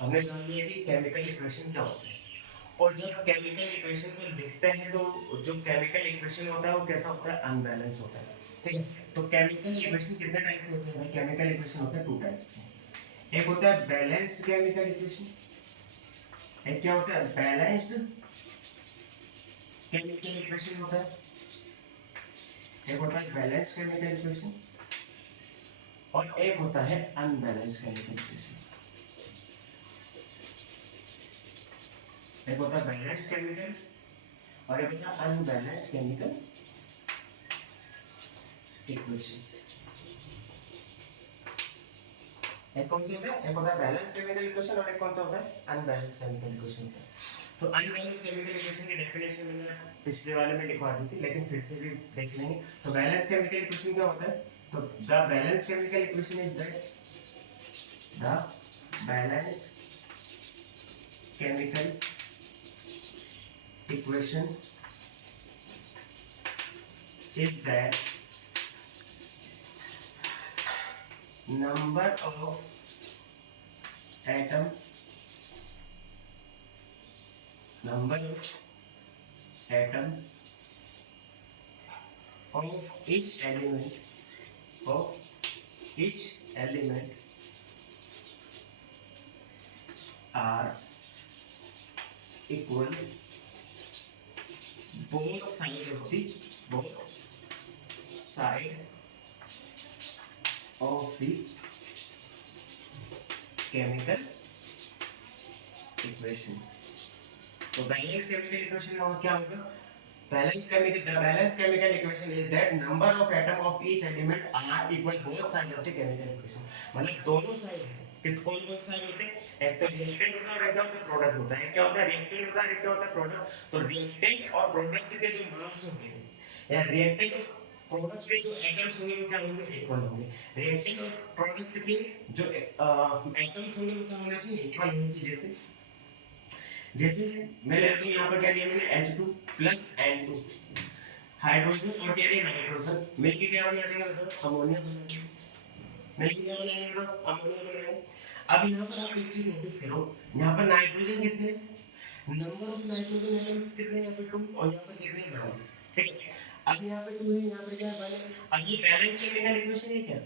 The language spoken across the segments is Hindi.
हमने जान लिया कि केमिकल इक्वेशन क्या होता है। और जब केमिकल इक्वेशन को लिखते हैं तो जो केमिकल इक्वेशन होता है वो कैसा होता है, अनबैलेंस होता है। ठीक है, तो केमिकल इक्वेशन कितने टाइप के होते हैं? केमिकल इक्वेशन होते हैं टू टाइप्स के। एक होता है बैलेंस्ड केमिकल इक्वेशन, एक क्या होता है, बैलेंस्ड केमिकल इक्वेशन होता है, एक होता है बैलेंस्ड केमिकल इक्वेशन, और एक होता है अनबैलेंस्ड केमिकल इक्वेशन। एक होता है बैलेंस्ड केमिकल और एक होता है अनबैलेंस्ड केमिकल इक्वेशन। एक कौन सा होता है, एक होता है बैलेंस केमिकल इक्वेशन और एक कौन सा होता है, अनबैलेंस केमिकल इक्वेशन होता है। तो अनबैलेंस केमिकल इक्वेशन की डेफिनेशन मैंने पिछले वाले में लिखवा दी थी, लेकिन फिर से भी देख लेंगे। तो बैलेंस केमिकल इक्वेशन क्या होता है? तो the balance chemical equation is that the balanced chemical equation is that number of atom number of atom of each element of each element are equal both side of the both side of the chemical equation. तो बैलेंस केमिकल इक्वेशन में क्या होगा? Balance chemical equation is that number of atom of each element are equal both side of the chemical equation. मतलब दोनों साइड है कि कौन कौन साइड होते हैं, एक तो रिएक्टेंट होता है और एक क्या होता है, प्रोडक्ट होता है। एक क्या होता है, रिएक्टेंट होता है, एक क्या होता है, प्रोडक्ट। तो रिएक्टेंट और प्रोडक्ट के जो मास होंगे या रिएक्टेंट प्रोडक्ट के जो एटम्स होंगे वो क्या होंगे, इक्वल होंगे। रिएक्टेंट और प्रोडक्ट के जो एटम्स होंगे वो क्या होना चाहिए, इक्वल होना चाहिए। जैसे जैसे मैं लेता हूँ यहाँ पर क्या दिया मैंने, H2 प्लस N2, हाइड्रोजन और क्या दिया, नाइट्रोजन मिलके क्या बना देगा, मतलब अमोनिया बना देगा। मिलके क्या बनाएगा, मतलब अमोनिया बनाएगा। अब यहाँ पर आप एक चीज नोटिस करो, यहाँ पर नाइट्रोजन कितने, नंबर ऑफ नाइट्रोजन एटम्स कितने हैं, यहाँ पे 2 और यहाँ पर कितने हैं 1। ठीक है, अब यहाँ पे 2 है, यहाँ पर क्या है 1 है। अब ये बैलेंस केमिकल इक्वेशन है क्या,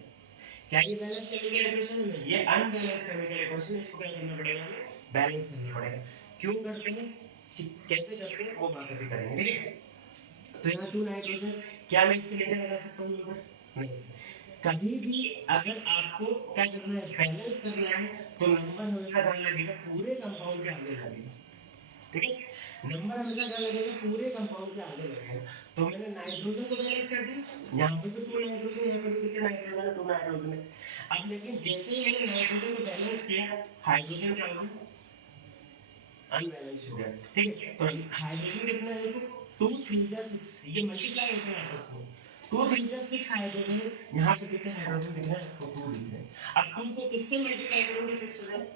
क्या ये बैलेंस केमिकल इक्वेशन है? नहीं, ये अनबैलेंस केमिकल इक्वेशन है। इसको क्या करना पड़ेगा, हमें बैलेंस करना पड़ेगा। क्यों करते हैं, कैसे करते हैं, वो बात अभी करेंगे। ठीक है, तो यहाँ 2 नाइट्रोजन, क्या मैं इसके नीचे लगा सकता हूँ नंबर? नहीं। कभी भी अगर आपको क्या करना है, बैलेंस करना है, तो नंबर हमेशा कहाँ लगेगा, पूरे कंपाउंड के आगे लगेगा। ठीक है, नंबर हमेशा क्या लगेगा, पूरे कंपाउंड के आगे लगेगा। तो मैंने नाइट्रोजन को बैलेंस कर दिया, यहाँ पे भी 2 नाइट्रोजन, यहाँ पे भी कितने नाइट्रोजन है, 2 नाइट्रोजन है। अब लेकिन जैसे ही मैंने नाइट्रोजन को बैलेंस किया, हाइड्रोजन क्या होगा, अनबैलेंस हो गया। ठीक है, तो हाइड्रोजन कितना है देखो, 2 3 जा 6, ये मल्टीप्लाई होते हैं आपस में। 2 3 जा 6 हाइड्रोजन है, यहाँ पे कितने हाइड्रोजन दिख रहे हैं, तो 2 दिख रहे हैं। अब 2 को किससे मल्टीप्लाई करोगे, 6 हो जाए।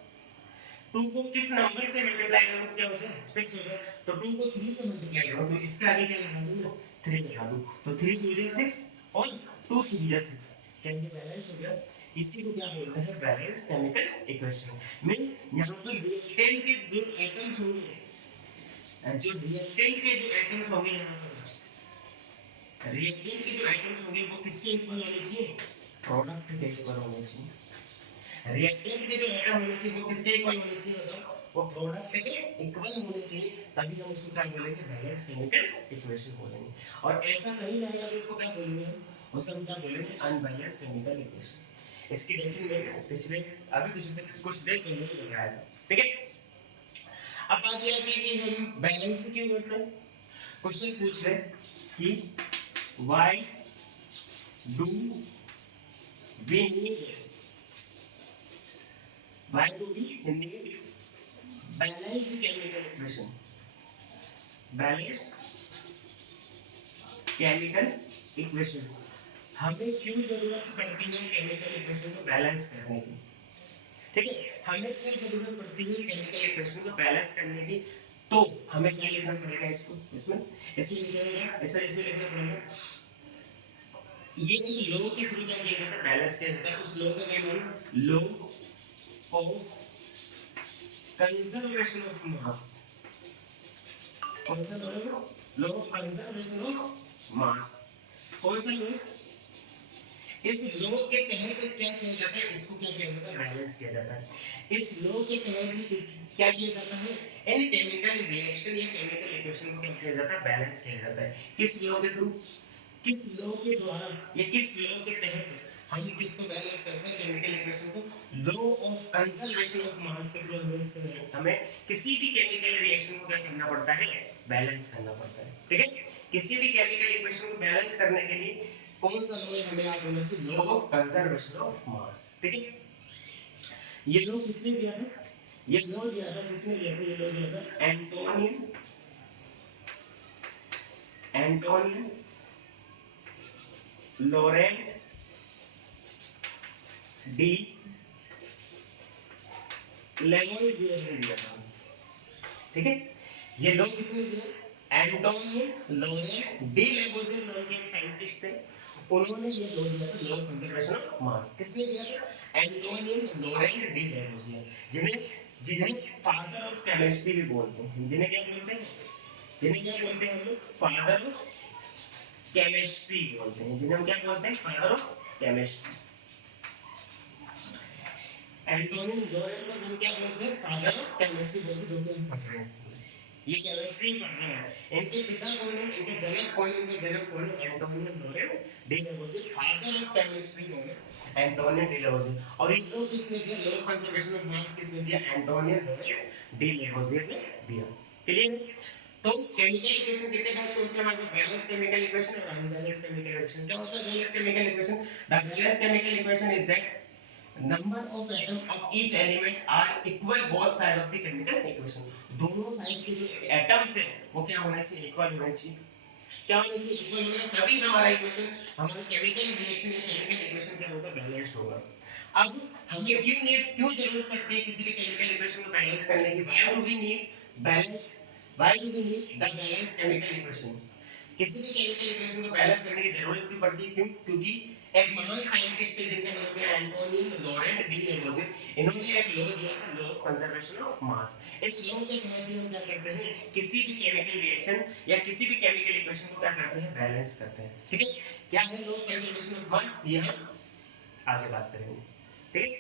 2 को किस नंबर से मल्टीप्लाई करो, क्या हो जाए, 6 हो जाए। तो 2 को 3 से मल्टीप्लाई करो, तो इसके आगे क्या लगा दूं, 3 लगा दूं। तो 3 2 जा 6 और 2 3 जा 6, क्या ये बैलेंस हो गया? इसी को क्या बोलते हैं, बैलेंस केमिकल इक्वेशन। मींस यहाँ पर रिएक्टेंट के जो एटम्स होंगे, जो रिएक्टेंट के जो एटम्स होंगे, यहाँ पर रिएक्टेंट के जो एटम्स होंगे वो किसके इक्वल होने चाहिए, प्रोडक्ट के इक्वल होने चाहिए। रिएक्टेंट के जो एटम होने चाहिए वो किसके इक्वल होने चाहिए, बताओ, वो प्रोडक्ट के इक्वल होने चाहिए। तभी हम उसको क्या बोलेंगे, बैलेंस केमिकल इक्वेशन बोलेंगे। और ऐसा नहीं रहेगा तो उसको क्या बोलेंगे, हम उसे हम क्या बोलेंगे, अनबैलेंस केमिकल इक्वेशन। इसकी डेफिनेशन पिछले अभी कुछ देर पहले ही बताया था। ठीक है, अब बात यह आती है कि हम बैलेंस क्यों करते हैं। क्वेश्चन पूछ रहे कि why do we need why do we need balanced chemical equation, balanced chemical equation. हमें क्यों जरूरत पड़ती है केमिकल इक्वेशन को बैलेंस करने की। ठीक है, हमें क्यों जरूरत पड़ती है केमिकल इक्वेशन को बैलेंस करने की। तो हमें क्या लिखना पड़ेगा इसको, इसमें इसमें लिखना ऐसा इसमें लिखना पड़ेगा, ये एक लॉ के थ्रू क्या किया जाता है, बैलेंस किया जाता है। उस लॉ का नाम है law of conservation of mass, कौन सा लॉ है वो? Law of conservation of mass. कौन सा लॉ? इस लॉ के तहत क्या किया जाता है, इसको क्या किया जाता है, बैलेंस किया जाता है। इस लॉ के तहत ही क्या किया जाता है, एनी केमिकल रिएक्शन या केमिकल इक्वेशन को क्या किया जाता है, बैलेंस किया जाता है। किस लॉ के थ्रू, किस लॉ के द्वारा या किस लॉ के तहत हम किसको बैलेंस करते हैं, केमिकल इक्वेशन को? Law of conservation of mass के थ्रू हमें किसी भी केमिकल रिएक्शन को क्या करना पड़ता है, बैलेंस करना पड़ता है। ठीक है, किसी भी केमिकल इक्वेशन को बैलेंस करने के लिए कौन सा लॉ हमें याद होना चाहिए, law of conservation of mass. ठीक है, ये लॉ किसने दिया था, ये लॉ दिया था, किसने दिया था, ये लॉ दिया था एंटोनियन, एंटोनियन लॉरेंट डी लेवोइजियर ने दिया था। ठीक है, ये लॉ किसने दिया, एंटोनियन लॉरेंट डी लेवोइजियर नाम के एक साइंटिस्ट थे, उन्होंने ये लॉ दिया था, law of conservation of mass. किसने दिया था, एंटोनियन लॉरेंट डी लेवोइजियर, जिन्हें जिन्हें फादर ऑफ केमिस्ट्री भी बोलते हैं। जिन्हें क्या बोलते हैं, जिन्हें क्या बोलते हैं हम लोग, फादर ऑफ केमिस्ट्री बोलते हैं। जिन्हें हम क्या बोलते हैं, फादर ऑफ केमिस्ट्री। एंटोनियन लॉरेंट को हम क्या बोलते हैं, फादर ऑफ केमिस्ट्री बोलते हैं, जो कि हम पढ़ रहे हैं, ये केमिस्ट्री पढ़ रहे हैं। इनके पिता कौन है, इनके जनक कौन है, इनके जनक कौन है, Antoine Laurent de Lavoisier, father of chemistry कौन है, एंटोनियन डी लेवोइजियर। और ये लॉ किसने दिया, law of conservation of mass किसने दिया, एंटोनियन लॉरेंट डी लेवोइजियर ने दिया। क्लियर? तो केमिकल इक्वेशन कितने टाइप के होते हैं हमारे पास, बैलेंस केमिकल इक्वेशन और अनबैलेंस केमिकल इक्वेशन। क्या होता है balance chemical equation, the balance chemical equation is that number of atom of each element are equal both side of the chemical equation। दोनों साइड के जो एटम्स है वो क्या होने चाहिए, इक्वल होने चाहिए। क्या होने चाहिए, इक्वल होने चाहिए, तभी हमारा इक्वेशन, हमारा केमिकल रिएक्शन या केमिकल इक्वेशन क्या होगा, बैलेंस्ड होगा। अब हमें क्यों जरूरत पड़ती है किसी भी केमिकल इक्वेशन को बैलेंस करने की, why do we need balance, why do we need the balance chemical equation. किसी भी केमिकल इक्वेशन को बैलेंस करने की जरूरत क्यों पड़ती है, क्यों? क्योंकि एक महान साइंटिस्ट थे जिनका नाम है एंटोनियन लॉरेंट डी लेवोइजियर, इन्होंने एक लॉ दिया था, law of conservation of mass. इस लॉ के तहत हम क्या करते हैं, किसी भी केमिकल रिएक्शन या किसी भी केमिकल इक्वेशन को क्या करते हैं, बैलेंस करते हैं। ठीक है, क्या है law of conservation of mass, ये हम आगे बात करेंगे। ठीक है।